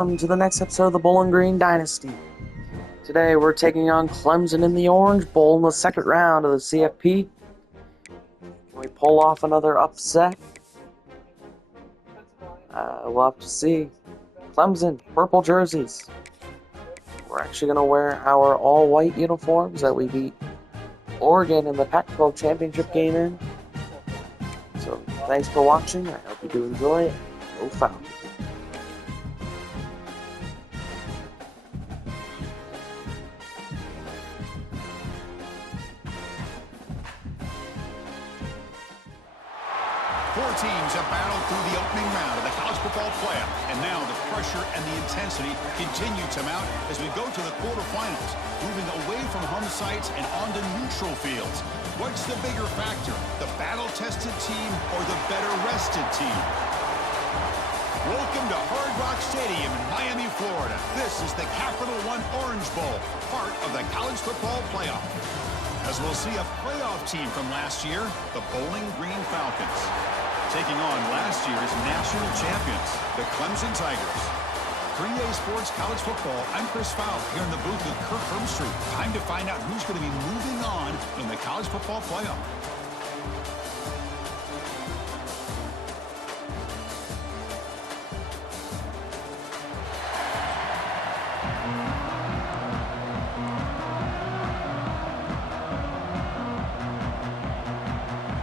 Welcome to the next episode of the Bowling Green Dynasty. Today we're taking on Clemson in the Orange Bowl in the second round of the CFP. Can we pull off another upset? We'll have to see. Clemson, purple jerseys. We're actually going to wear our all-white uniforms that we beat Oregon in the Pac-12 championship game in. So thanks for watching. I hope you do enjoy it. Go Falcons. 4 teams have battled through the opening round of the college football playoff, and now the pressure and the intensity continue to mount as we go to the quarterfinals, moving away from home sites and onto neutral fields. What's the bigger factor, the battle-tested team or the better-rested team? Welcome to Hard Rock Stadium in Miami, Florida. This is the Capital One Orange Bowl, part of the college football playoff. As we'll see a playoff team from last year, the Bowling Green Falcons, taking on last year's national champions, the Clemson Tigers. 3A Sports College Football, I'm Chris Fowler here in the booth with Kirk Hermstreet. Time to find out who's going to be moving on in the college football playoff.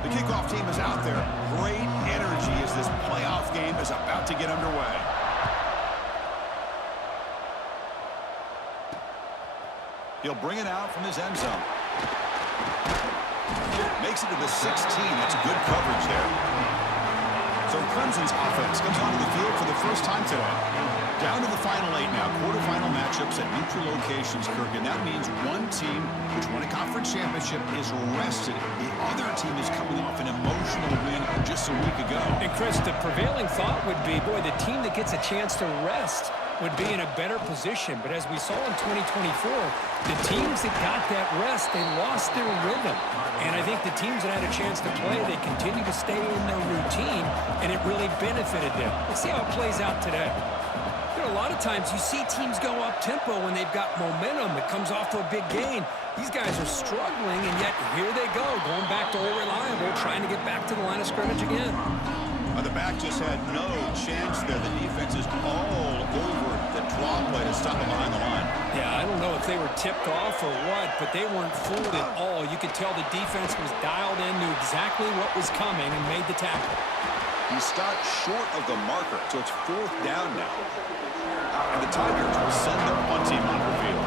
The kickoff team is out there. Great energy as this playoff game is about to get underway. He'll bring it out from his end zone. Makes it to the 16. That's good coverage there. So Clemson's offense comes onto the field for the first time today. Down to the final 8 now. Quarterfinal matchups at neutral locations, Kirk. And that means one team which won a conference championship is rested. The other team is coming off an emotional win just a week ago. And Chris, the prevailing thought would be, boy, the team that gets a chance to rest would be in a better position. But as we saw in 2024, the teams that got that rest, they lost their rhythm. And I think the teams that had a chance to play, they continue to stay in their routine, and it really benefited them. Let's see how it plays out today. You know, a lot of times you see teams go up-tempo when they've got momentum that comes off to a big gain. These guys are struggling, and yet here they go, going back to old reliable, trying to get back to the line of scrimmage again. The back just had no chance there. The defense is all over the draw play to stop him behind the line. Yeah, I don't know if they were tipped off or what, but they weren't fooled at all. You could tell the defense was dialed in, knew exactly what was coming, and made the tackle. He stopped short of the marker, so it's 4th down now. And the Tigers will send their punt team onto the field.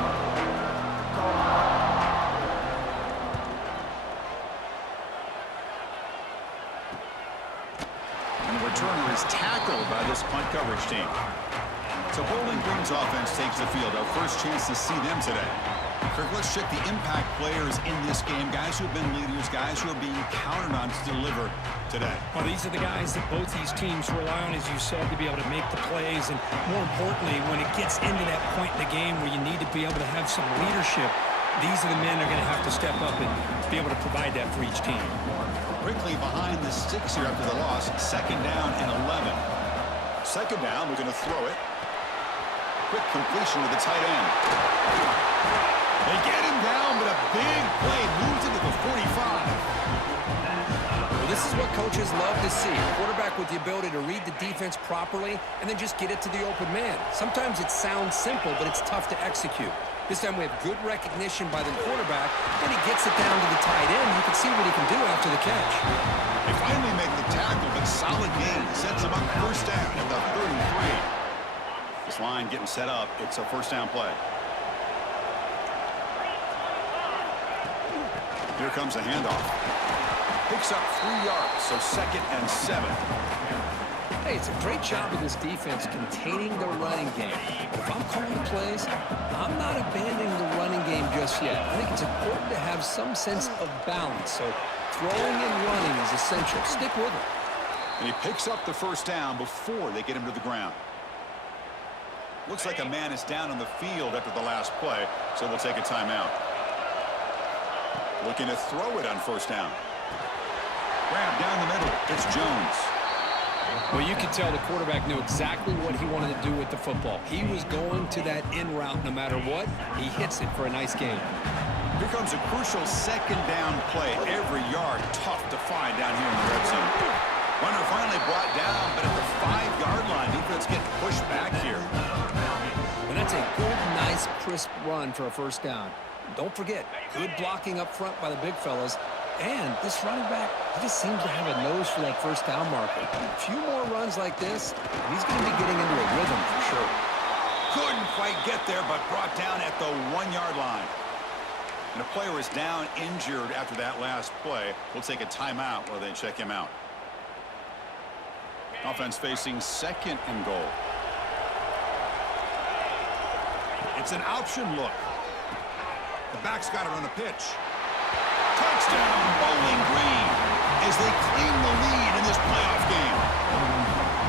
And the returner is tackled by this punt coverage team. So Bowling Green's offense takes the field. Our first chance to see them today. Kirk, let's check the impact players in this game. Guys who have been leaders, guys who are being counted on to deliver today. Well, these are the guys that both these teams rely on, as you said, to be able to make the plays. And more importantly, when it gets into that point in the game where you need to be able to have some leadership, these are the men that are going to have to step up and be able to provide that for each team. Quickly behind the sticks here after the loss. 2nd down and 11. 2nd down, we're going to throw it. Quick completion to the tight end. They get him down, but a big play moves into the 45. Well, this is what coaches love to see. A quarterback with the ability to read the defense properly and then just get it to the open man. Sometimes it sounds simple, but it's tough to execute. This time we have good recognition by the quarterback, and he gets it down to the tight end. You can see what he can do after the catch. They finally make the tackle, but solid gain sets him up 1st down at the 33. This line getting set up. It's a 1st down play. Here comes a handoff. Picks up 3 yards, so 2nd and 7. Hey, it's a great job of this defense containing the running game. If I'm calling plays, I'm not abandoning the running game just yet. I think it's important to have some sense of balance. So throwing and running is essential. Stick with it. And he picks up the 1st down before they get him to the ground. Looks like a man is down on the field after the last play, so we'll take a timeout. Looking to throw it on 1st down. Grab down the middle. It's Jones. Well, you could tell the quarterback knew exactly what he wanted to do with the football. He was going to that in route no matter what. He hits it for a nice gain. Here comes a crucial second down play. Every yard tough to find down here in the red zone. Runner finally brought down, but at the 5-yard line, defense getting pushed back here. And that's a good, nice, crisp run for a first down. Don't forget, good blocking up front by the big fellas. And this running back, he just seems to have a nose for that first down marker. A few more runs like this, he's going to be getting into a rhythm for sure. Couldn't quite get there, but brought down at the 1-yard line. And a player is down injured after that last play. We'll take a timeout while they check him out. Offense facing 2nd and goal. It's an option look. The back's got it on the pitch. Touchdown, Bowling Green, as they claim the lead in this playoff game.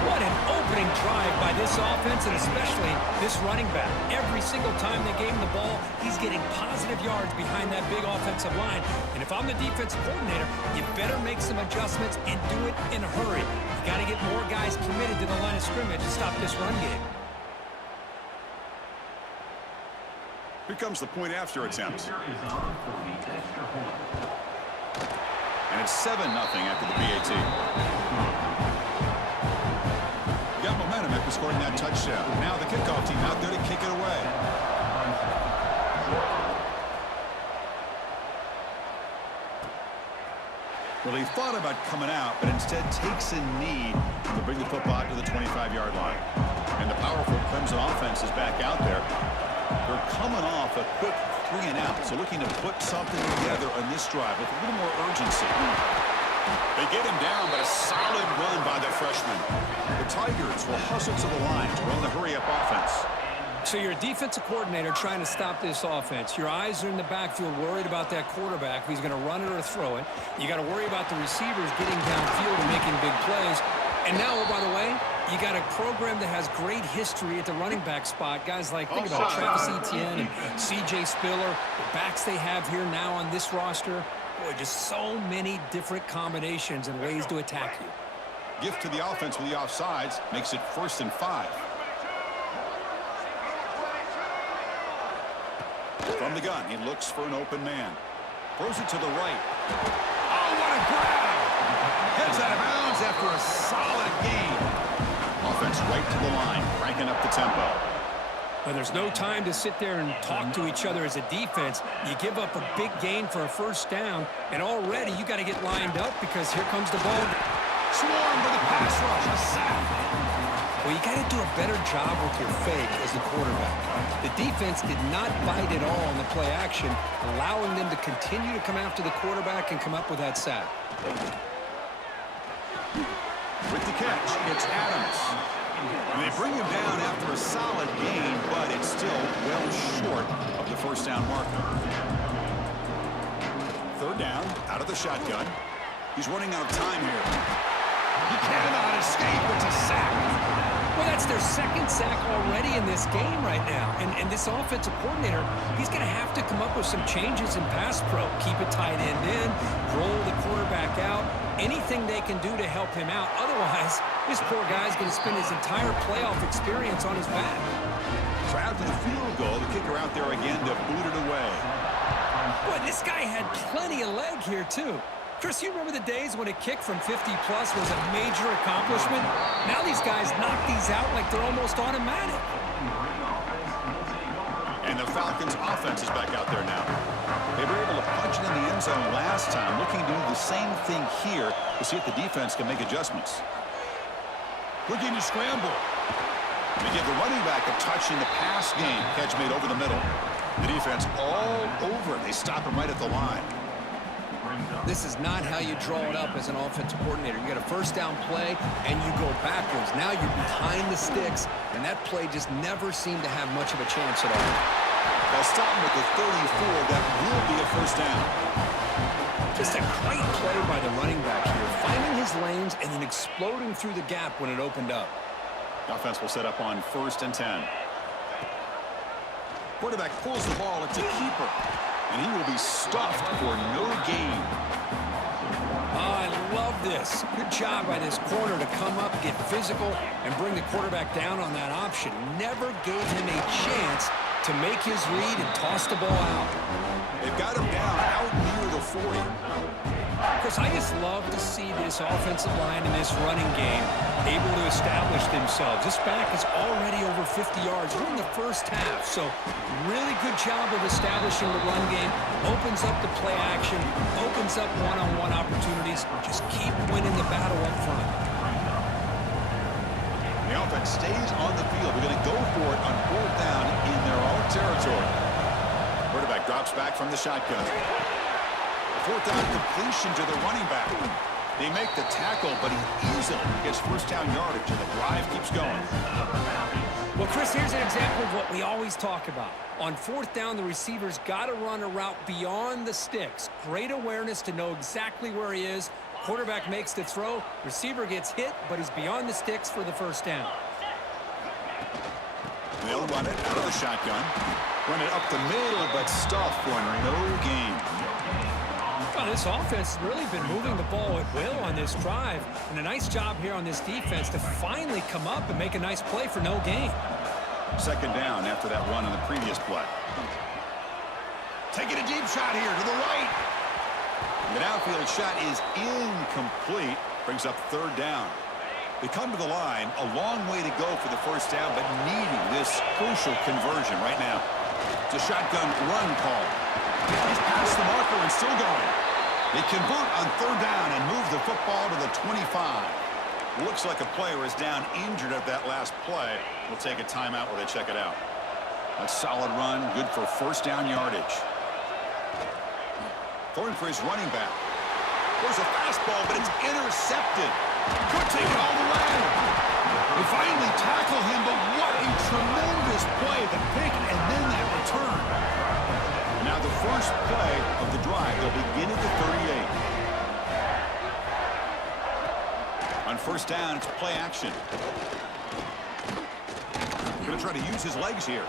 What an opening drive by this offense, and especially this running back. Every single time they gave him the ball, he's getting positive yards behind that big offensive line. And if I'm the defensive coordinator, you better make some adjustments and do it in a hurry. You got to get more guys committed to the line of scrimmage to stop this run game. Here comes the point after attempt. And it's 7-0 after the PAT. Got momentum after scoring that touchdown. Now the kickoff team out there to kick it away. Well, he thought about coming out, but instead takes a knee to bring the football out to the 25-yard line. And the powerful Clemson offense is back out there. They're coming off a quick 3-and-out, so looking to put something together on this drive with a little more urgency. They get him down, but a solid run by the freshman. The Tigers will hustle to the line to run the hurry-up offense. So you're a defensive coordinator trying to stop this offense. Your eyes are in the backfield worried about that quarterback, who's going to run it or throw it. You got to worry about the receivers getting downfield and making big plays. And now, oh, by the way, you got a program that has great history at the running back spot. Guys like, think about Travis Etienne and C.J. Spiller, the backs they have here now on this roster. Boy, just so many different combinations and ways to attack you. Gift to the offense with the offsides makes it 1st and 5. From the gun, he looks for an open man. Throws it to the right. Oh, what a grab! Heads out of bounds after a solid gain. Offense right to the line, cranking up the tempo. But there's no time to sit there and talk to each other as a defense. You give up a big gain for a first down, and already you got to get lined up because here comes the ball. Swarm with a pass rush, a sack. Well, you got to do a better job with your fake as the quarterback. The defense did not bite at all on the play action, allowing them to continue to come after the quarterback and come up with that sack. With the catch, it's Adams. And they bring him down after a solid gain, but it's still well short of the first down marker. 3rd down, out of the shotgun. He's running out of time here. He cannot escape. It's a sack. Well, that's their 2nd sack already in this game right now. And this offensive coordinator, he's going to have to come up with some changes in pass pro. Keep a tight end in, roll the quarterback out, anything they can do to help him out. Otherwise, this poor guy's going to spend his entire playoff experience on his back. So after the field goal, the kicker out there again to boot it away. Boy, this guy had plenty of leg here, too. Chris, you remember the days when a kick from 50-plus was a major accomplishment? Now these guys knock these out like they're almost automatic. And the Falcons' offense is back out there now. They were able to punch it in the end zone last time, looking to do the same thing here to see if the defense can make adjustments. Looking to scramble. They give the running back a touch in the pass game. Catch made over the middle. The defense all over it. They stop him right at the line. This is not how you draw it up as an offensive coordinator. You got a first down play, and you go backwards. Now you're behind the sticks, and that play just never seemed to have much of a chance at all. They'll stop him at the 34. That will be a first down. Just a great play by the running back here, finding his lanes and then exploding through the gap when it opened up. The offense will set up on 1st and 10. Quarterback pulls the ball. It's a keeper. And he will be stuffed for no gain. Oh, I love this. Good job by this corner to come up, get physical, and bring the quarterback down on that option. Never gave him a chance to make his read and toss the ball out. They've got him down out near the 40. Chris, I just love to see this offensive line in this running game able to establish themselves. This back is already over 50 yards. We're in the first half, so really good job of establishing the run game. Opens up the play action, opens up one-on-one opportunities. Just keep winning the battle up front. The offense stays on the field. We're going to go for it on 4th down in their own territory. Quarterback drops back from the shotgun. 4th down completion to the running back. They make the tackle, but he easily gets first down yardage, and the drive keeps going. Well, Chris, here's an example of what we always talk about. On 4th down, the receiver's got to run a route beyond the sticks. Great awareness to know exactly where he is. Quarterback makes the throw. Receiver gets hit, but he's beyond the sticks for the first down. They'll run it out of the shotgun. Run it up the middle, but stuff for no gain. Well, this offense has really been moving the ball at will on this drive. And a nice job here on this defense to finally come up and make a nice play for no gain. 2nd down after that run on the previous play. Taking a deep shot here to the right. The downfield shot is incomplete. Brings up 3rd down. They come to the line. A long way to go for the first down, but needing this crucial conversion right now. It's a shotgun run call. He's past the marker and still going. They convert on 3rd down and move the football to the 25. Looks like a player is down injured at that last play. We'll take a timeout while they check it out. A solid run, good for first down yardage. Throwing for his running back. There's a fastball, but it's intercepted. Could take it all the way. They finally tackle him, but what a tremendous play. The pick and then that return. Now the first play of the drive, they'll begin at the 38. On 1st down, it's play action. Going to try to use his legs here.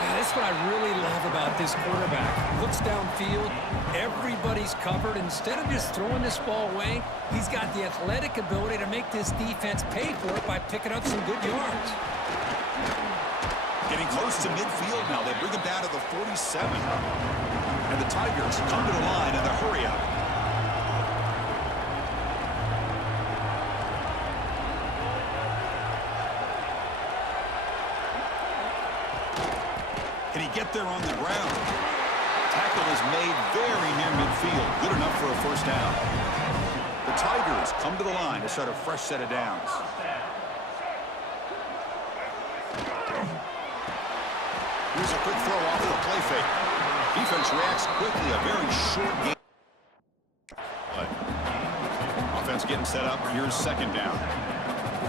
Yeah, that's what I really love about this quarterback. Looks downfield, everybody's covered. Instead of just throwing this ball away, he's got the athletic ability to make this defense pay for it by picking up some good yards. Getting close to midfield now. They bring him down to the 47. And the Tigers come to the line in the hurry up. Can he get there on the ground? Tackle is made very near midfield. Good enough for a first down. The Tigers come to the line to start a fresh set of downs. Here's a quick throw off the play fake. Defense reacts quickly. A very short game. Offense getting set up. Here's 2nd down.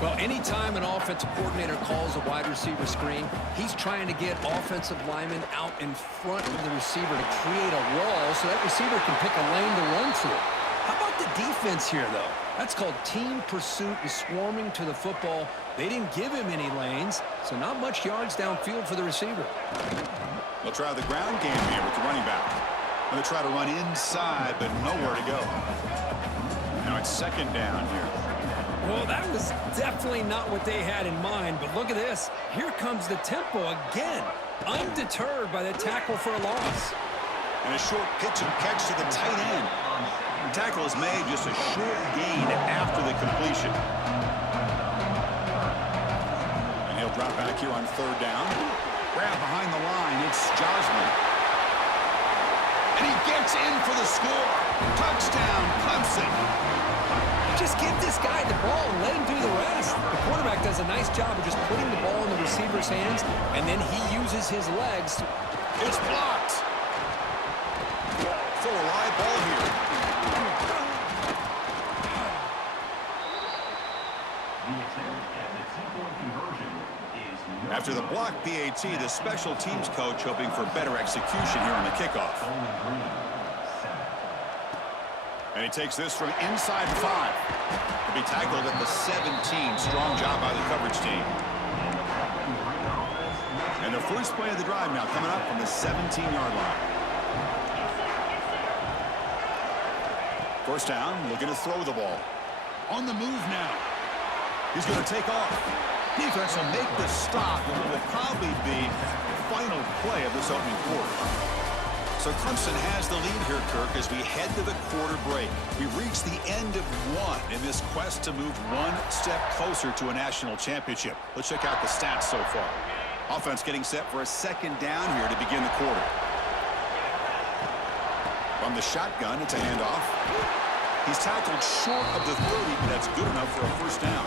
Well, anytime an offensive coordinator calls a wide receiver screen, he's trying to get offensive linemen out in front of the receiver to create a wall so that receiver can pick a lane to run through. How about the defense here, though? That's called team pursuit and swarming to the football. They didn't give him any lanes, so not much yards downfield for the receiver. They'll try the ground game here with the running back. They'll try to run inside, but nowhere to go. Now it's 2nd down here. Well, that was definitely not what they had in mind, but look at this. Here comes the tempo again, undeterred by the tackle for a loss. And a short pitch and catch to the tight end. The tackle is made just a short gain after the completion. And he'll drop back here on 3rd down. Grab behind the line, it's Josman. And he gets in for the score. Touchdown, Clemson. Just give this guy the ball and let him do the rest. The quarterback does a nice job of just putting the ball in the receiver's hands, and then he uses his legs. It's blocked. Still a live ball here. After the block PAT, the special teams coach hoping for better execution here on the kickoff. And he takes this from inside 5. To be tackled at the 17. Strong job by the coverage team. And the first play of the drive now coming up from the 17-yard line. First down, looking to throw the ball. On the move now. He's going to take off. Defense will make the stop, and it will probably be the final play of this opening quarter. So Clemson has the lead here, Kirk, as we head to the quarter break. We've reached the end of one in this quest to move one step closer to a national championship. Let's check out the stats so far. Offense getting set for a second down here to begin the quarter. From the shotgun, it's a handoff. He's tackled short of the 30, but that's good enough for a first down.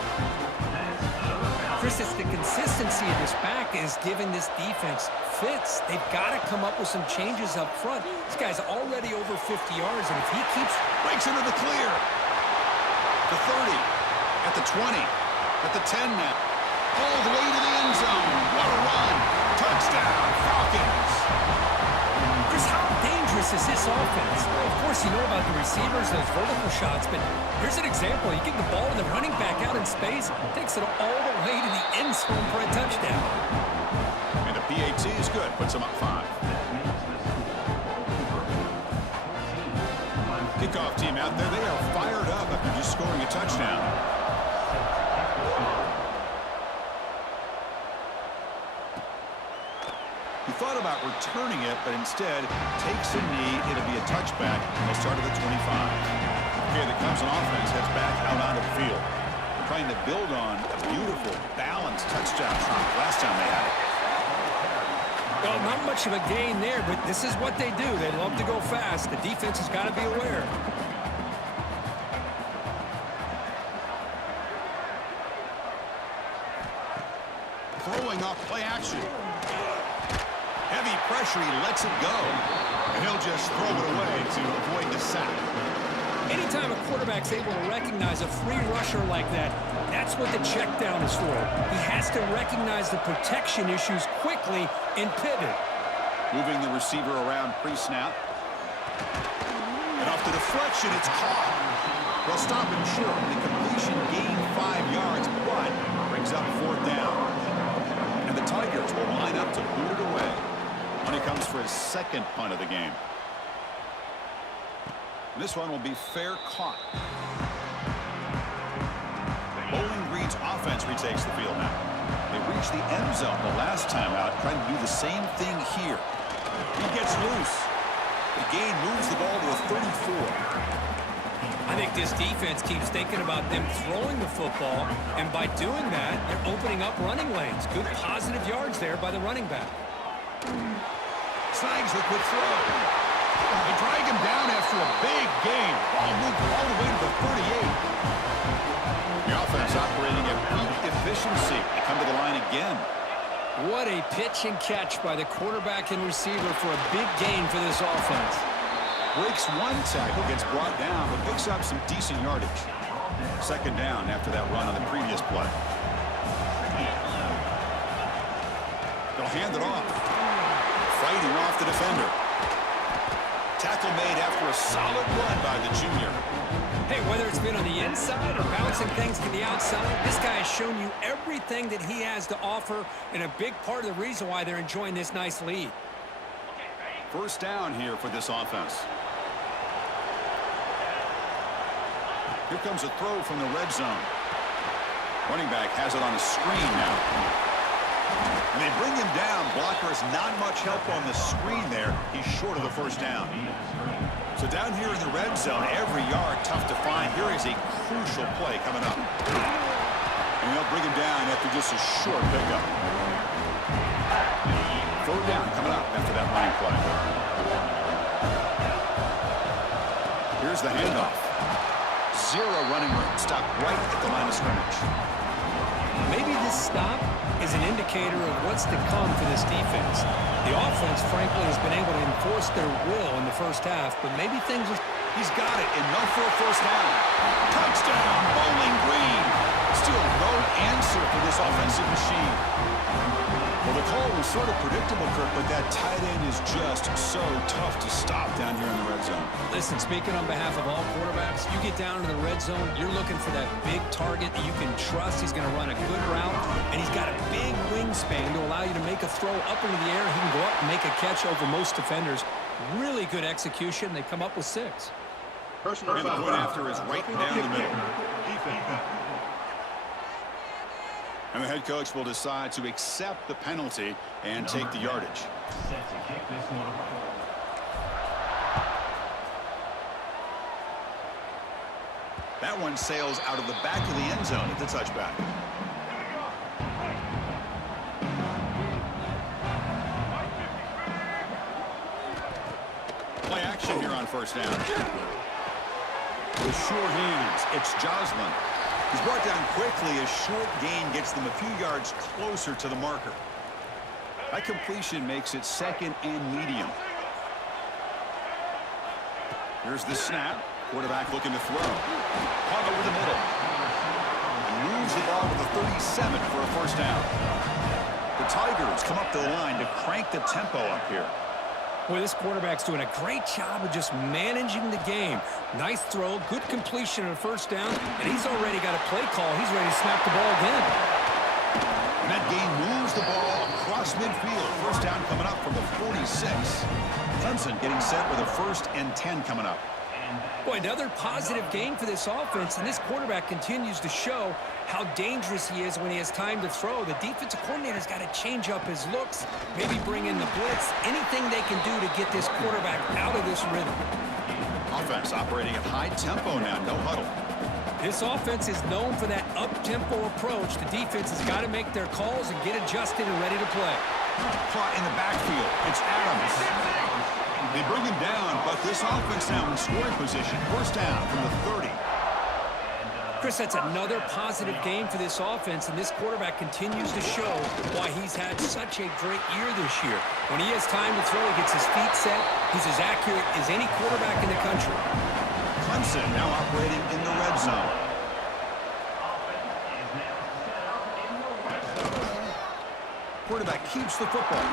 Chris, it's the consistency of this back is giving this defense fits. They've got to come up with some changes up front. This guy's already over 50 yards, and if he keeps... Breaks into the clear. The 30, at the 20, at the 10 now. All the way to the end zone. What a run. Touchdown, Falcons. Chris, how dangerous is this offense? Well, of course, you know about the receivers, those vertical shots, but here's an example. You get the ball and the running back out in space, takes it all the way to the end zone for a touchdown. And the PAT is good. Puts them up 5. Kickoff team out there. They are fired up after just scoring a touchdown. He thought about returning it, but instead takes a knee. It'll be a touchback. They'll start at the 25. Okay, the Clemson offense heads back out onto the field. They're trying to build on a beautiful, balanced touchdown from last time they had it. Well, not much of a gain there, but this is what they do. They love to go fast. The defense has got to be aware. Throwing off play action. Heavy pressure, he lets it go. And he'll just throw it away to avoid the sack. Anytime a quarterback's able to recognize a free rusher like that, that's what the check down is for. He has to recognize the protection issues quickly and pivot. Moving the receiver around pre-snap. And off the deflection, it's caught. They'll stop him short. The completion gained 5 yards, but brings up 4th down. And the Tigers will line up to boot it away when he comes for his second punt of the game. This one will be fair caught. Bowling Green's offense retakes the field now. They reached the end zone the last time out, trying to do the same thing here. He gets loose. The gain moves the ball to the 34. I think this defense keeps thinking about them throwing the football, and by doing that, they're opening up running lanes. Good positive yards there by the running back. Snags the quick throw. They drag him down after a big gain. Ball moved all the way to the 38. The offense operating at peak efficiency. They come to the line again. What a pitch and catch by the quarterback and receiver for a big gain for this offense. Breaks one tackle, gets brought down, but picks up some decent yardage. Second down after that run on the previous play. They'll hand it off. Fighting off the defender. Tackle made after a solid run by the junior. Hey, whether it's been on the inside or bouncing things to the outside, this guy has shown you everything that he has to offer, and a big part of the reason why they're enjoying this nice lead. First down here for this offense. Here comes a throw from the red zone. Running back has it on a screen now. And they bring him down. Blocker has not much help on the screen there. He's short of the first down. So down here in the red zone, every yard tough to find. Here is a crucial play coming up. And they'll bring him down after just a short pickup. Third down coming up after that running play. Here's the handoff. Zero running room. Stopped right at the line of scrimmage. Maybe this stop is an indicator of what's to come for this defense. The offense, frankly, has been able to enforce their will in the first half, but maybe things are... He's got it. Enough for a first down. Touchdown, Bowling Green. Still no answer for this offensive machine. Well, the call was sort of predictable, Kirk, but that tight end is just so tough to stop down here in the red zone. Listen, speaking on behalf of all quarterbacks, you get down into the red zone, you're looking for that big target that you can trust. He's going to run a good route, and he's got a big wingspan to allow you to make a throw up into the air. He can go up and make a catch over most defenders. Really good execution. They come up with 6. And the point after is right down the middle. And the head coach will decide to accept the penalty and take the yardage. That one sails out of the back of the end zone at the touchback. Play action here on first down. With sure hands, it's Joslin. He's brought down quickly as short gain gets them a few yards closer to the marker. That completion makes it second and medium. Here's the snap. Quarterback looking to throw. Caught over the middle. And moves the ball to the 37 for a first down. The Tigers come up to the line to crank the tempo up here. Boy, this quarterback's doing a great job of just managing the game. Nice throw, good completion on a first down, and he's already got a play call. He's ready to snap the ball again. And that gain moves the ball across midfield. First down coming up from the 46. Clemson getting set with a 1st and 10 coming up. Boy, another positive gain for this offense, and this quarterback continues to show how dangerous he is when he has time to throw. The defensive coordinator's got to change up his looks, maybe bring in the blitz, anything they can do to get this quarterback out of this rhythm. Offense operating at high tempo now, no huddle. This offense is known for that up-tempo approach. The defense has got to make their calls and get adjusted and ready to play. Caught in the backfield. It's Adams. They bring him down, but this offense now in scoring position. First down from the 30. Chris, that's another positive game for this offense, and this quarterback continues to show why he's had such a great year this year. When he has time to throw, he gets his feet set. He's as accurate as any quarterback in the country. Clemson now operating in the red zone. Quarterback keeps the football.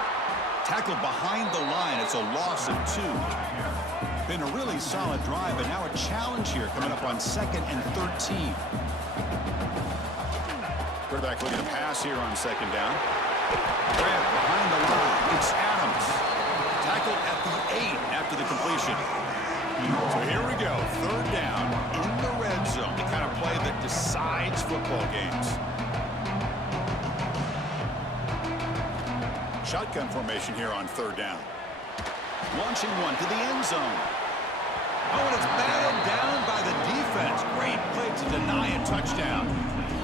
Tackled behind the line. It's a loss of 2. Been a really solid drive, but now a challenge here coming up on 2nd and 13. Quarterback looking to pass here on 2nd down. Grab behind the line. It's Adams. Tackled at the 8 after the completion. So here we go. 3rd down in the red zone. The kind of play that decides football games. Shotgun formation here on 3rd down. Launching one to the end zone. Oh, and it's batted down by the defense. Great play to deny a touchdown.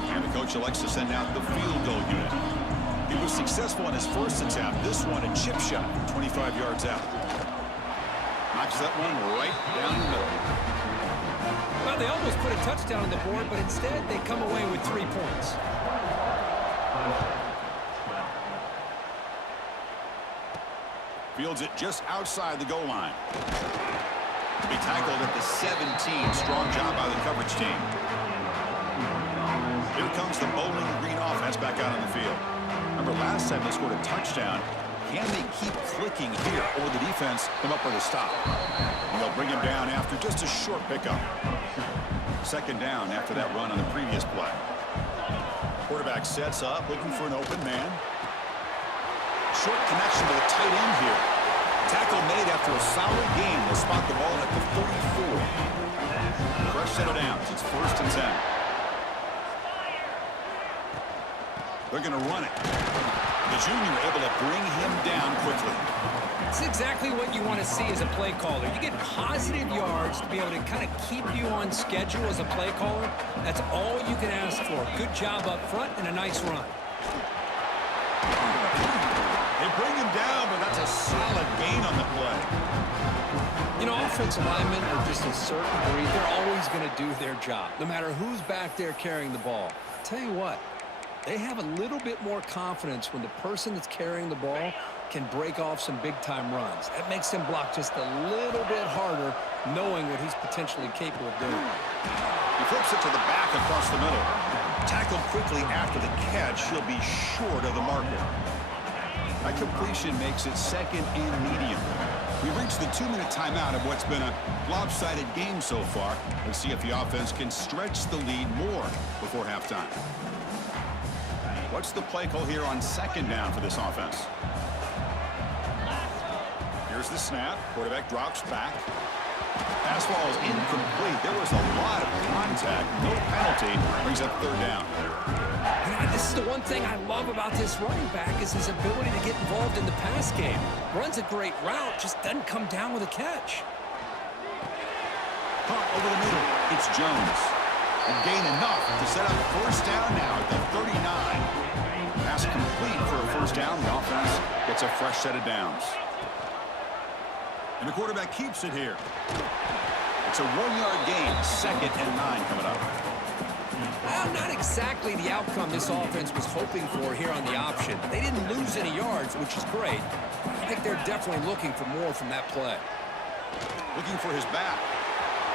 And the coach elects to send out the field goal unit. He was successful on his first attempt. This one, a chip shot from 25 yards out. Knocks that one right down the middle. Well, they almost put a touchdown on the board, but instead they come away with 3 points. Fields it just outside the goal line. To be tackled at the 17. Strong job by the coverage team. Here comes the Bowling Green offense back out on the field. Remember last time they scored a touchdown. Can they keep clicking here, or will the defense come up with a stop? And they'll bring him down after just a short pickup. 2nd down after that run on the previous play. Quarterback sets up, looking for an open man. Short connection to the tight end here. Tackle made after a solid gain. They'll spot the ball at the 44. Fresh set of downs. It's 1st and 10. They're going to run it. The junior able to bring him down quickly. It's exactly what you want to see as a play caller. You get positive yards to be able to kind of keep you on schedule as a play caller. That's all you can ask for. Good job up front and a nice run. They bring him down, but that's a solid gain on the play. You know, offensive linemen are just a certain breed. They're always going to do their job, no matter who's back there carrying the ball. I'll tell you what, they have a little bit more confidence when the person that's carrying the ball can break off some big-time runs. That makes them block just a little bit harder, knowing what he's potentially capable of doing. He flips it to the back across the middle. Tackled quickly after the catch. He'll be short of the marker. That completion makes it 2nd and medium. We've reached the 2-minute timeout of what's been a lopsided game so far. Let's see if the offense can stretch the lead more before halftime. What's the play call here on 2nd down for this offense? Here's the snap. Quarterback drops back. Fastball is incomplete. There was a lot of contact. No penalty. Brings up third down. You know, this is the one thing I love about this running back is his ability to get involved in the pass game. Runs a great route, just doesn't come down with a catch. Caught over the middle. It's Jones. And gain enough to set up first down now at the 39. Pass complete for a first down. The offense gets a fresh set of downs. And the quarterback keeps it here. It's a 1-yard gain. 2nd and 9 coming up. Well, not exactly the outcome this offense was hoping for here on the option. They didn't lose any yards, which is great. I think they're definitely looking for more from that play. Looking for his back.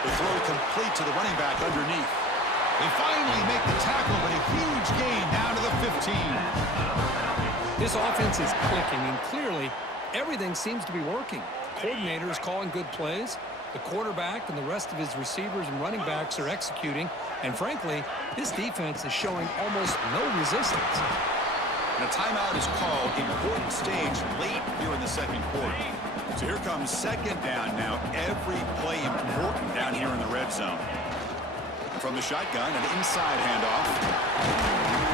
The throw complete to the running back underneath. They finally make the tackle, but a huge gain down to the 15. This offense is clicking, and clearly everything seems to be working. The coordinator is calling good plays. The quarterback and the rest of his receivers and running backs are executing. And frankly, this defense is showing almost no resistance. And a timeout is called. Important stage late here in the second quarter. So here comes second down now. Every play important down here in the red zone. And from the shotgun, an inside handoff.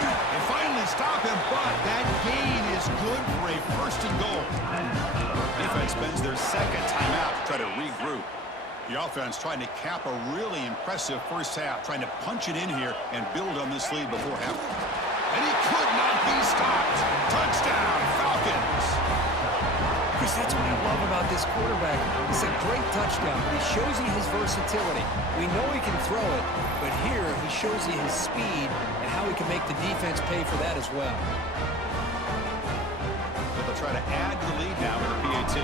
They finally stop him, but that gain is good for a first and goal. Defense spends their second timeout to try to regroup. The offense trying to cap a really impressive first half, trying to punch it in here and build on this lead before half. And he could not be stopped. Touchdown, Falcons. Chris, that's what I love about this quarterback. It's a great touchdown, but he shows you his versatility. We know he can throw it, but here he shows you his speed and how he can make the defense pay for that as well. But they'll try to add to the lead now with a PAT.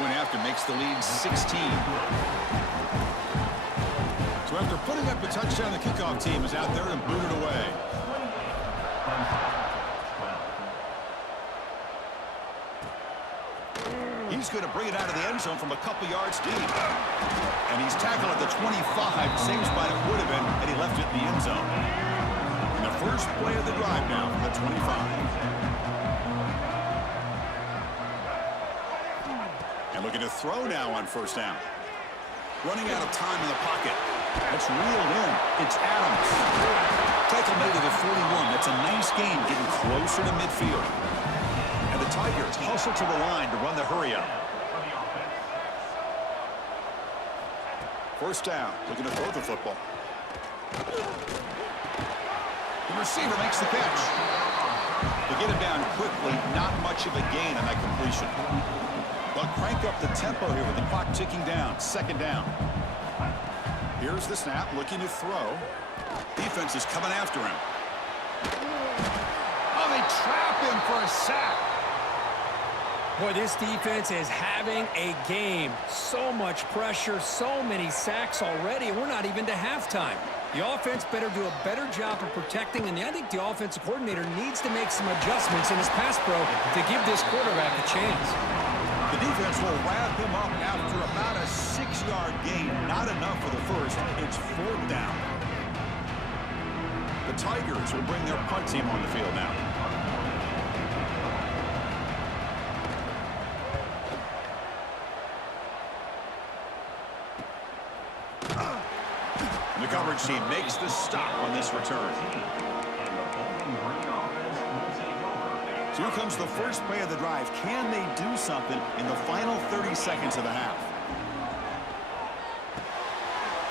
Point after makes the lead 16. So after putting up a touchdown, the kickoff team is out there and booted away. He's going to bring it out of the end zone from a couple yards deep. And he's tackled at the 25, same spot it would have been had he left it in the end zone. And the first play of the drive now from the 25. Looking to throw now on first down. Running out of time in the pocket. That's reeled in. It's Adams. Tackle made to the 41. That's a nice gain, getting closer to midfield. And the Tigers hustle to the line to run the hurry up. First down. Looking to throw the football. The receiver makes the catch. To get him down quickly, not much of a gain on that completion. They'll crank up the tempo here with the clock ticking down. Second down. Here's the snap, looking to throw. Defense is coming after him. Oh, they trap him for a sack. Boy, this defense is having a game. So much pressure, so many sacks already. We're not even to halftime. The offense better do a better job of protecting, and I think the offensive coordinator needs to make some adjustments in his pass pro to give this quarterback a chance. The defense will wrap him up after about a 6-yard gain. Not enough for the first. It's fourth down. The Tigers will bring their punt team on the field now. And the coverage team makes the stop on this return. So here comes the first play of the drive. Can they do something in the final 30 seconds of the half?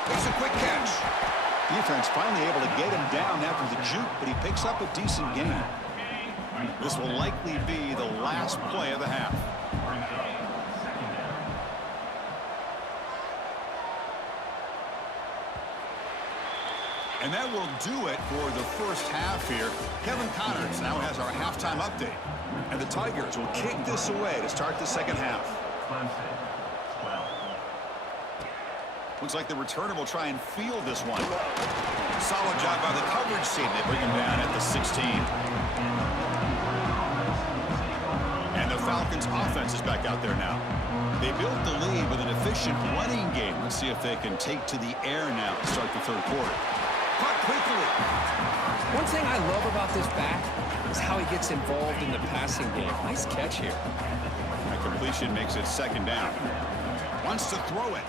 Makes a quick catch. Defense finally able to get him down after the juke, but he picks up a decent gain. This will likely be the last play of the half. And that will do it for the first half here. Kevin Connors now has our halftime update. And the Tigers will kick this away to start the second half. Looks like the returner will try and field this one. Solid job by the coverage team. They bring him down at the 16. And the Falcons offense is back out there now. They built the lead with an efficient running game. Let's see if they can take to the air now to start the third quarter. Caught quickly. One thing I love about this back is how he gets involved in the passing game. Nice catch here. A completion makes it second down. Wants to throw it.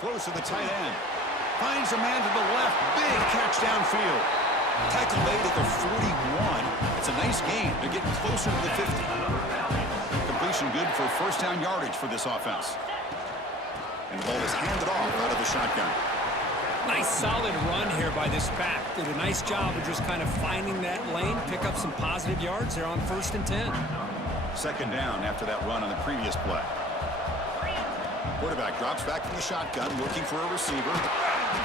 Throws to the tight end. Finds a man to the left. Big catch downfield. Tackle made at the 41. It's a nice gain. They're getting closer to the 50. Completion good for first down yardage for this offense. And the ball is handed off out of the shotgun. Nice solid run here by this back. Did a nice job of just kind of finding that lane, pick up some positive yards there on 1st and 10. Second down after that run on the previous play. Quarterback drops back from the shotgun, looking for a receiver.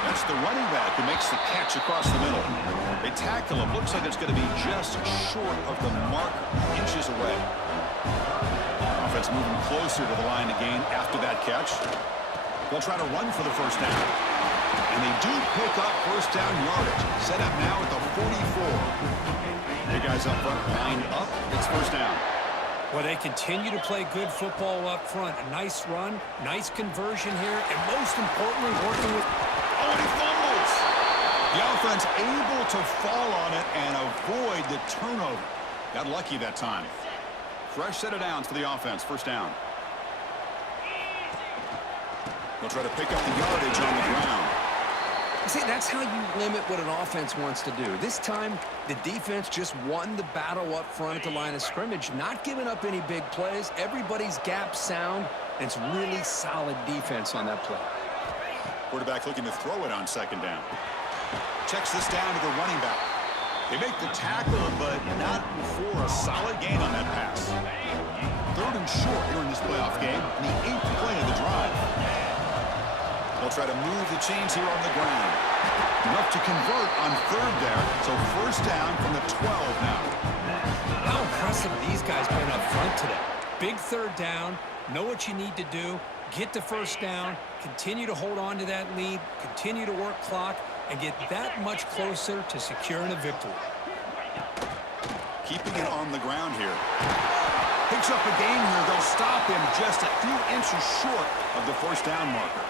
That's the running back who makes the catch across the middle. They tackle him. Looks like it's going to be just short of the mark, inches away. Offense moving closer to the line to gain after that catch. They'll try to run for the first down. And they do pick up first down yardage. Set up now at the 44. The guys up front lined up. It's first down. Well, they continue to play good football up front. A nice run, nice conversion here, and most importantly, working with... Oh, and he fumbles! The offense able to fall on it and avoid the turnover. Got lucky that time. Fresh set of downs for the offense. First down. They'll try to pick up the yardage on the ground. See, that's how you limit what an offense wants to do. This time, the defense just won the battle up front at the line of scrimmage, not giving up any big plays. Everybody's gap sound, and it's really solid defense on that play. Quarterback looking to throw it on second down. Checks this down to the running back. They make the tackle, but not before a solid gain on that pass. 3rd and short here in this playoff game, and the 8th play of the drive. They'll try to move the chains here on the ground. Enough to convert on 3rd there, so first down from the 12 now. How impressive these guys been up front today. Big 3rd down, know what you need to do, get the first down, continue to hold on to that lead, continue to work clock, and get that much closer to securing a victory. Keeping it on the ground here. Picks up a gain here. They'll stop him just a few inches short of the first down marker.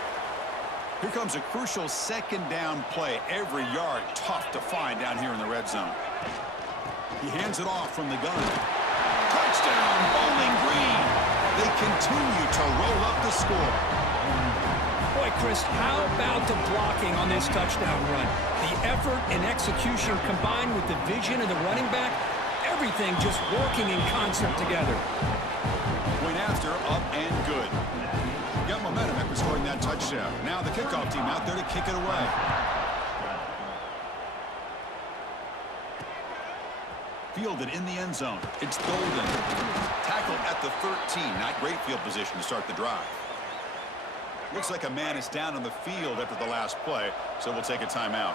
Here comes a crucial second down play. Every yard tough to find down here in the red zone. He hands it off from the gun. Touchdown, Bowling Green. They continue to roll up the score. Boy, Chris, how about the blocking on this touchdown run? The effort and execution combined with the vision of the running back, everything just working in concert together. Point after, up and good. Got momentum after scoring that touchdown. Now the kickoff team out there to kick it away. Fielded in the end zone. It's Golden. Tackled at the 13. Not great field position to start the drive. Looks like a man is down on the field after the last play, so we'll take a timeout.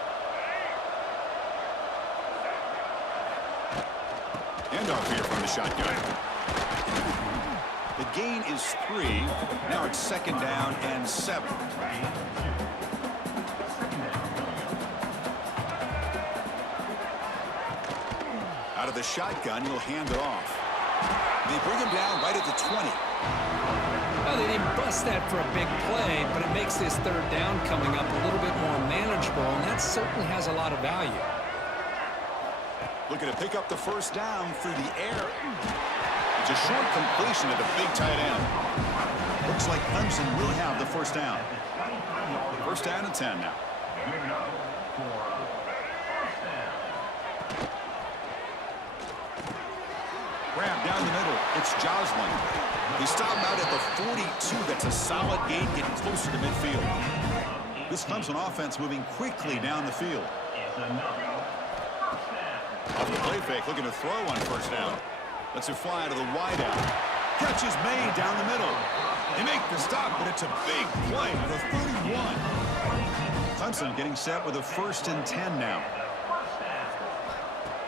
Handoff here from the shotgun. The gain is 3. Now it's second down and 7. Out of the shotgun, he'll hand it off. They bring him down right at the 20. Well, they didn't bust that for a big play, but it makes this 3rd down coming up a little bit more manageable, and that certainly has a lot of value. Looking to pick up the first down through the air. It's a short completion to the big tight end. Looks like Clemson will have the first down. First down and 10 now. Grab down the middle. It's Joslin. He stopped out at the 42. That's a solid gain, getting closer to midfield. This Clemson offense moving quickly down the field. Off the play fake, looking to throw on first down. Lets it fly to the wideout. Catch is made down the middle. They make the stop, but it's a big play to the 31. Clemson getting set with a 1st and 10 now.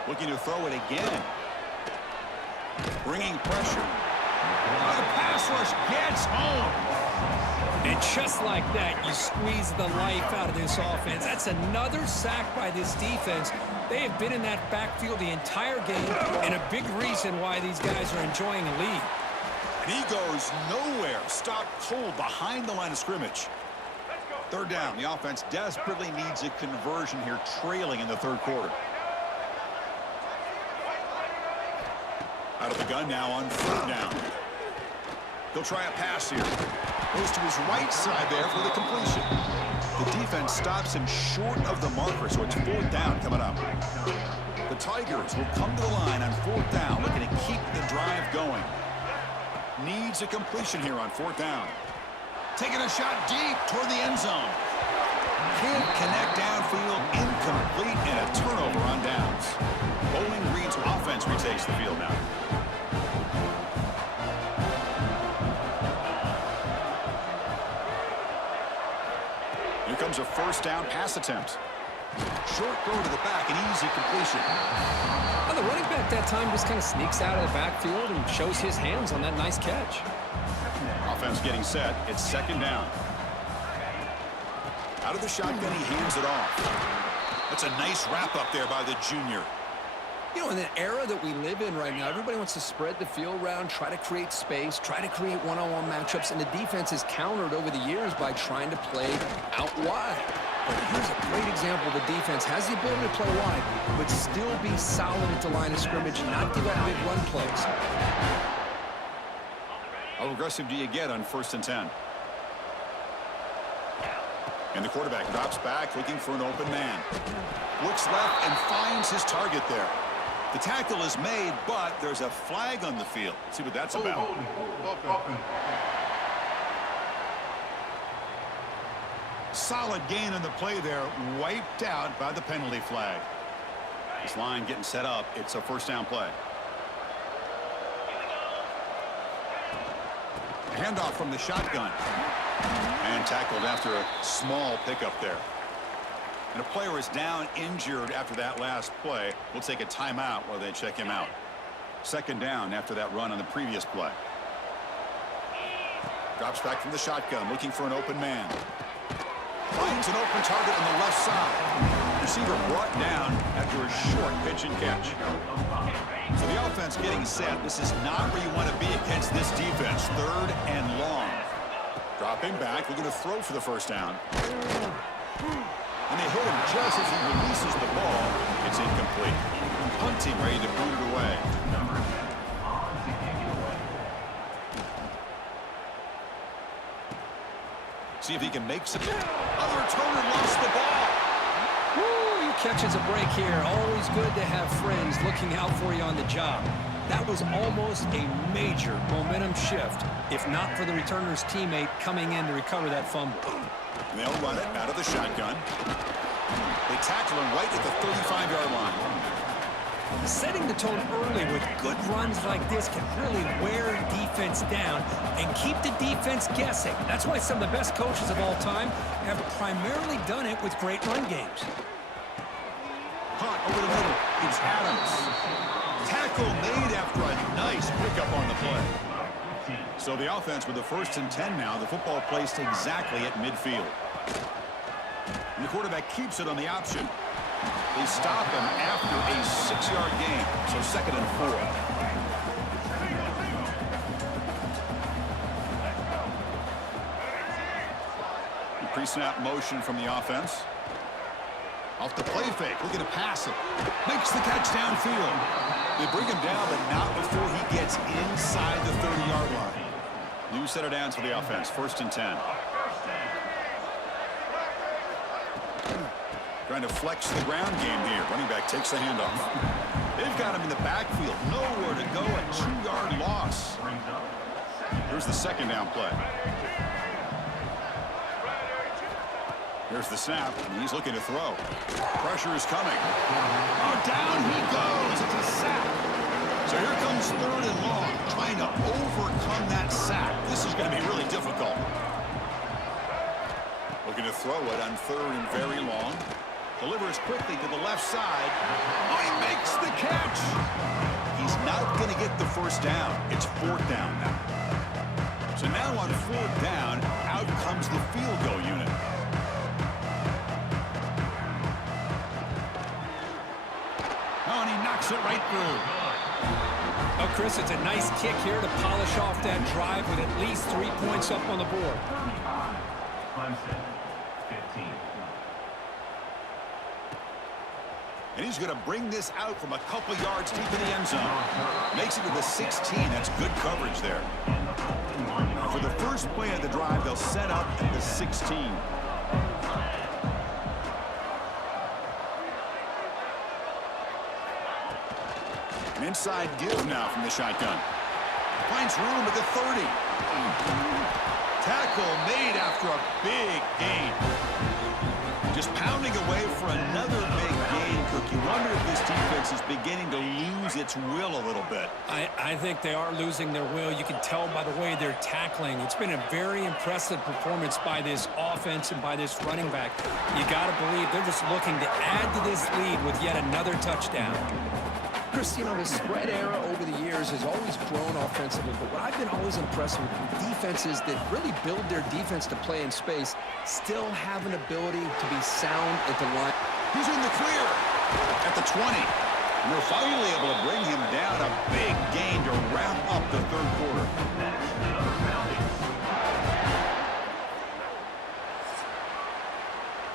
Looking to throw it again. Bringing pressure. Oh, the pass rush gets home. And just like that, you squeeze the life out of this offense. That's another sack by this defense. They have been in that backfield the entire game, and a big reason why these guys are enjoying a lead. And he goes nowhere. Stopped cold behind the line of scrimmage. 3rd down. The offense desperately needs a conversion here, trailing in the 3rd quarter. Out of the gun now on 3rd down. He'll try a pass here. Goes to his right side there for the completion. The defense stops him short of the marker, so it's 4th down coming up. The Tigers will come to the line on 4th down, looking to keep the drive going. Needs a completion here on 4th down. Taking a shot deep toward the end zone. Can't connect downfield, incomplete, and a turnover on downs. Bowling Green's offense retakes the field now. Here comes a 1st down pass attempt. Short throw to the back, an easy completion. Well, the running back that time just kind of sneaks out of the backfield and shows his hands on that nice catch. Offense getting set. It's 2nd down. Out of the shotgun, he hands it off. That's a nice wrap up there by the junior. You know, in the era that we live in right now, everybody wants to spread the field around, try to create space, try to create one-on-one matchups, and the defense is countered over the years by trying to play out wide. But here's a great example. The defense has the ability to play wide, but still be solid at the line of scrimmage and not give up big run plays. How aggressive do you get on 1st and 10? And the quarterback drops back, looking for an open man. Looks left and finds his target there. The tackle is made, but there's a flag on the field. Let's see what that's about. Solid gain on the play there, wiped out by the penalty flag. This line getting set up. It's a 1st down play. Handoff from the shotgun. And tackled after a small pickup there. And a player is down injured after that last play. We'll take a timeout while they check him out. 2nd down after that run on the previous play. Drops back from the shotgun, looking for an open man. Finds an open target on the left side. Receiver brought down after a short pitch and catch. So the offense getting set. This is not where you want to be against this defense. 3rd and long. Dropping back, looking to throw for the 1st down. And they hit him just as he releases the ball. It's incomplete. Punting, ready to boot it away. See if he can make some. Other returner lost the ball. Woo, he catches a break here. Always good to have friends looking out for you on the job. That was almost a major momentum shift, if not for the returner's teammate coming in to recover that fumble. And they'll run it out of the shotgun. They tackle him right at the 35-yard line. Setting the tone early with good runs like this can really wear defense down and keep the defense guessing. That's why some of the best coaches of all time have primarily done it with great run games. Caught over the middle. It's Adams. Tackle made after a nice pickup on the play. So the offense with the 1st and 10 now. The football placed exactly at midfield. And the quarterback keeps it on the option. They stop him after a 6-yard gain. So 2nd and 4. Pre-snap motion from the offense. Off the play fake, looking to pass it. Makes the catch downfield. They bring him down, but not before he gets inside the 30-yard line. New set of downs for the offense. 1st and 10. Trying to flex the ground game here. Running back takes the handoff. They've got him in the backfield. Nowhere to go. A 2-yard loss. Here's the 2nd down play. Here's the snap, and he's looking to throw. Pressure is coming. Oh, down he goes. It's a sack. So here comes 3rd and long, trying to overcome that sack. This is going to be really difficult. Looking to throw it on 3rd and very long. Delivers quickly to the left side. Oh, he makes the catch. He's not going to get the 1st down. It's 4th down now. So now on 4th down, out comes the field goal unit. Oh, and he knocks it right through. Oh, Chris, it's a nice kick here to polish off that drive with at least 3 points up on the board. Clemson, 15. And he's going to bring this out from a couple yards deep in the end zone. Makes it to the 16. That's good coverage there. For the first play of the drive, they'll set up at the 16. An inside give now from the shotgun. Finds room at the 30. Tackle made after a big gain. Just pounding away for another big gain, Cook. You wonder if this defense is beginning to lose its will a little bit. I think they are losing their will. You can tell by the way they're tackling. It's been a very impressive performance by this offense and by this running back. You got to believe they're just looking to add to this lead with yet another touchdown. Chris, you know, the spread era over the years has always grown offensively, but what I've been always impressed with defenses that really build their defense to play in space still have an ability to be sound at the line. He's in the clear at the 20. And they're finally able to bring him down. A big gain to wrap up the third quarter.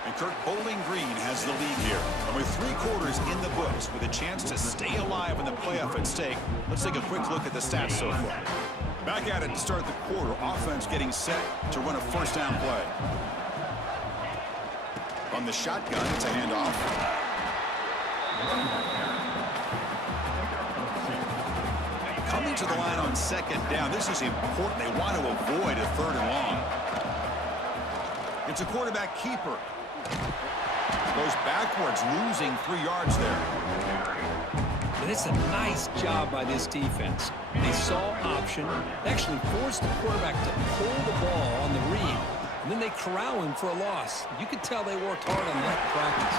And Kirk, Bowling Green has the lead here. And with 3 quarters in the books, with a chance to stay alive in the playoff at stake, let's take a quick look at the stats so far. Back at it to start the quarter. Offense getting set to run a first down play. On the shotgun, it's a handoff. Coming to the line on second down. This is important. They want to avoid a 3rd and long. It's a quarterback keeper. Goes backwards, losing 3 yards there. And it's a nice job by this defense. They saw option. They actually forced the quarterback to pull the ball on the read. And then they corral him for a loss. You could tell they worked hard on that in practice.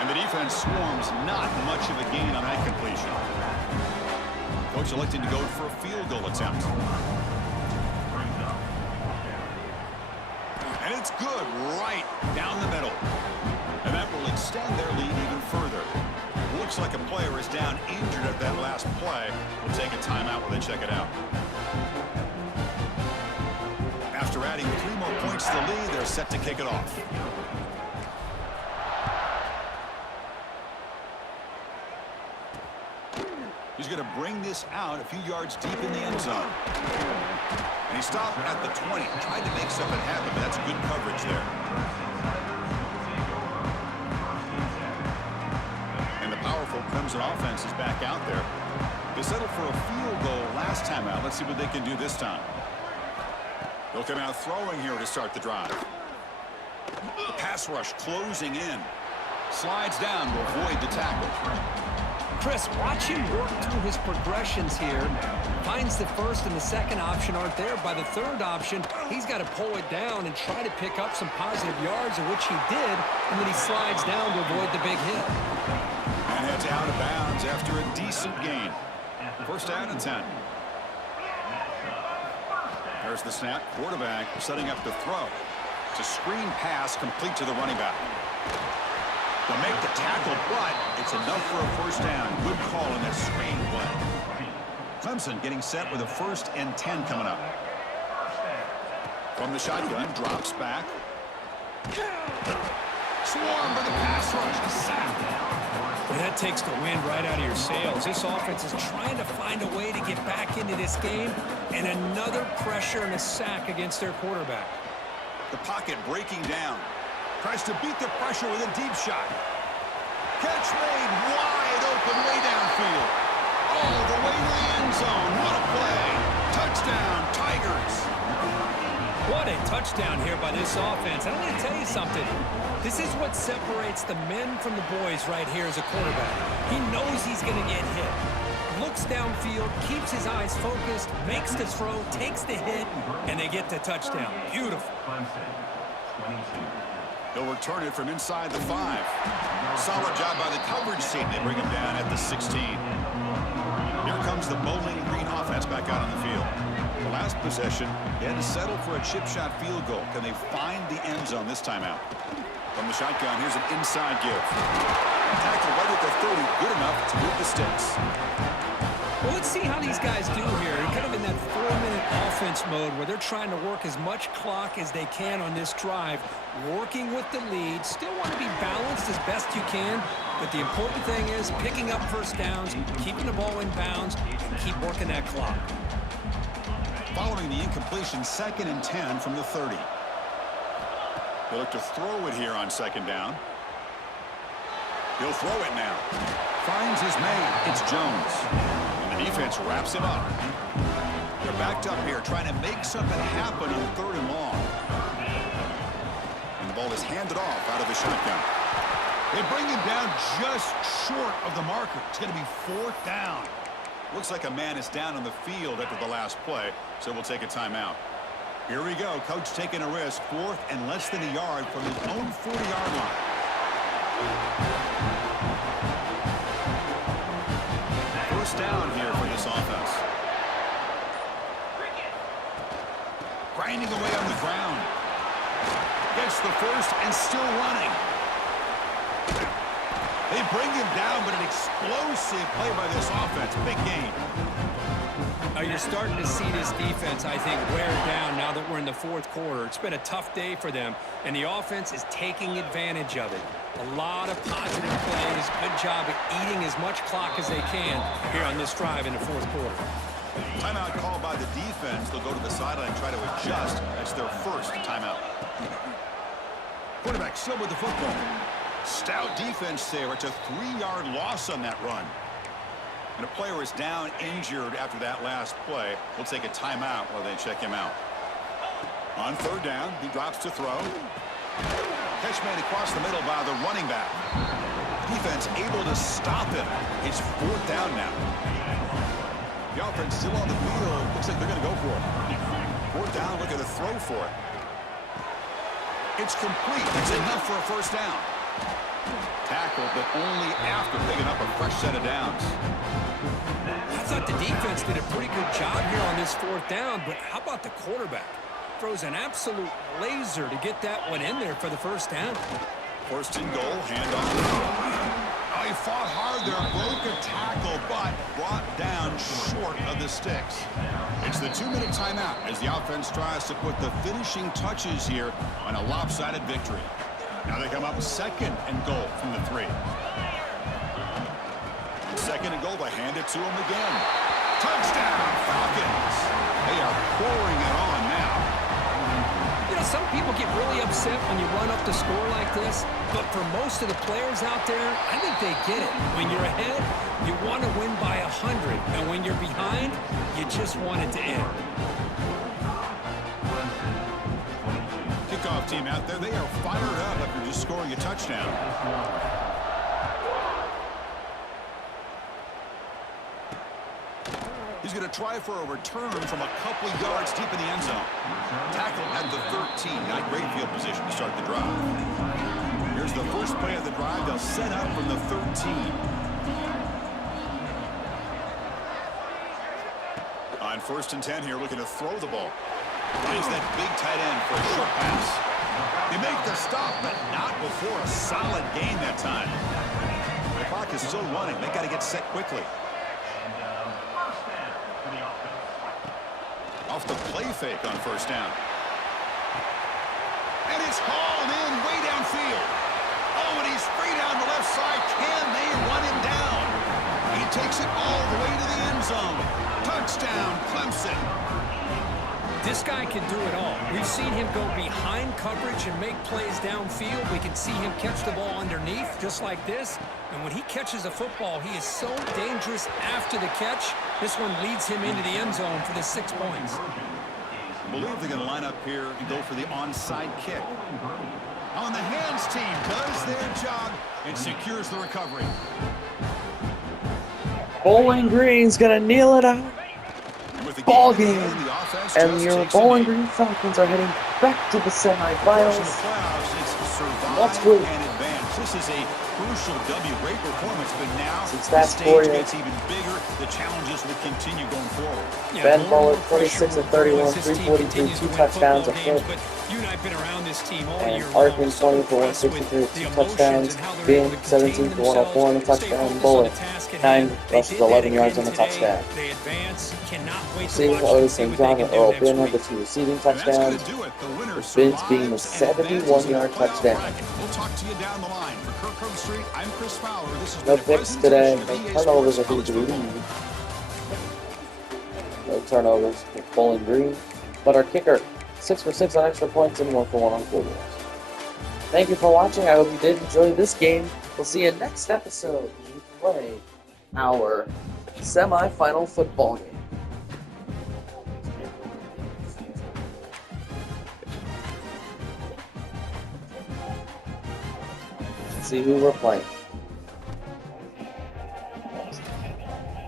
And the defense swarms, not much of a gain on that completion. Coach electing to go for a field goal attempt. And it's good right down the middle. And that will extend their lead even further. Looks like a player is down injured at that last play. We'll take a timeout while they check it out. After adding 3 more points to the lead, they're set to kick it off. He's going to bring this out a few yards deep in the end zone. And he stopped at the 20. Tried to make something happen, but that's good coverage there. And the powerful Clemson offense is back out there. They settled for a field goal last time out. Let's see what they can do this time. They'll come out throwing here to start the drive. The pass rush closing in. Slides down to avoid the tackle. Chris, watch him work through his progressions here. Finds the first and the second option aren't there. By the 3rd option, he's got to pull it down and try to pick up some positive yards, of which he did, and then he slides down to avoid the big hit. And heads out of bounds after a decent gain. First down and 10. There's the snap. Quarterback setting up the throw. It's a screen pass complete to the running back. They'll make the tackle, but it's enough for a first down. Good call in that screen play. Clemson getting set with a 1st and 10 coming up. From the shotgun, drops back. Swarm by the pass rush. Sack. And that takes the wind right out of your sails. This offense is trying to find a way to get back into this game, and another pressure and a sack against their quarterback. The pocket breaking down. Tries to beat the pressure with a deep shot. Catch made wide open way downfield. All the way to the end zone. What a play. Touchdown, Tigers. What a touchdown here by this offense. I'm going to tell you something. This is what separates the men from the boys right here as a quarterback. He knows he's going to get hit. Looks downfield, keeps his eyes focused, makes the throw, takes the hit, and they get the touchdown. Beautiful. They'll return it from inside the 5. Solid job by the coverage team. They bring him down at the 16. Here comes the Bowling Green offense back out on the field. The last possession, they had to settle for a chip shot field goal. Can they find the end zone this time out? From the shotgun, here's an inside give. Tackle right at the 30, good enough to move the sticks. Well, let's see how these guys do here. They're kind of in that 4-minute offense mode where they're trying to work as much clock as they can on this drive, working with the lead. Still want to be balanced as best you can, But the important thing is picking up first downs, keeping the ball in bounds, and keep working that clock. Following the incompletion, 2nd and 10 from the 30. They look to throw it here on 2nd down. He'll throw it now. Finds his man. It's Jones. And the defense wraps him up. They're backed up here trying to make something happen on 3rd and long. And the ball is handed off out of the shotgun. They bring him down just short of the marker. It's going to be 4th down. Looks like a man is down on the field after the last play, so we'll take a timeout. Here we go. Coach taking a risk. 4th and less than a yard from his own 40-yard line. First down here for this offense. Grinding away on the ground. Gets the first and still running. They bring him down, but an explosive play by this offense. Big game. You're starting to see this defense, I think, wear down now that we're in the 4th quarter. It's been a tough day for them, and the offense is taking advantage of it. A lot of positive plays. Good job at eating as much clock as they can here on this drive in the 4th quarter. Timeout called by the defense. They'll go to the sideline and try to adjust. That's their first timeout. Quarterback still with the football. Stout defense there. It's a 3-yard loss on that run. And a player is down injured after that last play. We'll take a timeout while they check him out. On 3rd down, he drops to throw. Catch made across the middle by the running back. Defense able to stop him. It's 4th down now. The offense still on the field. Looks like they're going to go for it. 4th down, looking to throw for it. It's complete. It's enough for a first down. Tackled, but only after picking up a fresh set of downs. I thought the defense did a pretty good job here on this 4th down, but how about the quarterback? Throws an absolute laser to get that one in there for the first down. 1st and goal, handoff. He fought hard there, broke a tackle, but brought down short of the sticks. It's the 2-minute timeout as the offense tries to put the finishing touches here on a lopsided victory. Now they come up 2nd and goal from the 3. 2nd and goal, they hand it to him again. Touchdown, Falcons. They are pouring it on now. You know, some people get really upset when you run up the score like this, but for most of the players out there, I think they get it. When you're ahead, you want to win by 100, and when you're behind, you just want it to end. Kickoff team out there, they are fired up after just scoring a touchdown. He's going to try for a return from a couple yards deep in the end zone. Tackle at the 13. Not great field position to start the drive. Here's the first play of the drive. They'll set up from the 13. On 1st and 10 here, looking to throw the ball. Finds that big tight end for a short pass. They make the stop, but not before a solid gain that time. The clock is still running. They got to get set quickly. Off the play fake on 1st down. And it's hauled in way downfield. Oh, and he's free down the left side. Can they run him down? He takes it all the way to the end zone. Touchdown, Clemson. This guy can do it all. We've seen him go behind coverage and make plays downfield. We can see him catch the ball underneath just like this. And when he catches a football, he is so dangerous after the catch. This one leads him into the end zone for the 6 points. I believe they're going to line up here and go for the onside kick. On the hands team does their job and secures the recovery. Bowling Green's going to kneel it out. Ball game. And your Bowling Green Falcons are heading back to the semifinals. Let's go. This is a crucial W. Great performance, but now the stage gets even bigger. The challenges will continue going forward. Ben Muller, 26 of 31, 343, 2 touchdowns, a hit. You and I have been around this team all And year Arkin long. 20 for 163, 2 touchdowns. Ben 17 for 104 and a touchdown. Bullard 9 rushes, 11 yards and a touchdown. They advance. Cannot wait to St. watch Louis and see St. what they John can and do Earl next Ben had the week. 2 receiving And that's going touchdowns. to do it. The winner With Vince being the survives and advances 71-yard to the playoff touchdown. bracket. We'll talk to you down the line. For Kirkland Street, I'm Chris Fowler. This is No picks today. No turnovers, I think, to lead. No turnovers with Bowling Green. But our kicker, 6 for 6 on extra points and 1 for 1 on field goals. Thank you for watching. I hope you did enjoy this game. We'll see you next episode when we play our semi-final football game. Let's see who we're playing.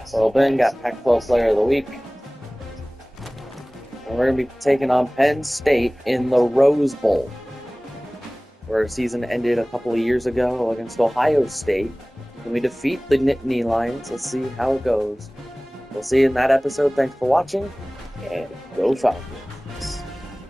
So Ben got Pac-12 Player of the Week. And we're going to be taking on Penn State in the Rose Bowl, where our season ended a couple of years ago against Ohio State. Can we defeat the Nittany Lions? Let's see how it goes. We'll see you in that episode. Thanks for watching, and go Falcons.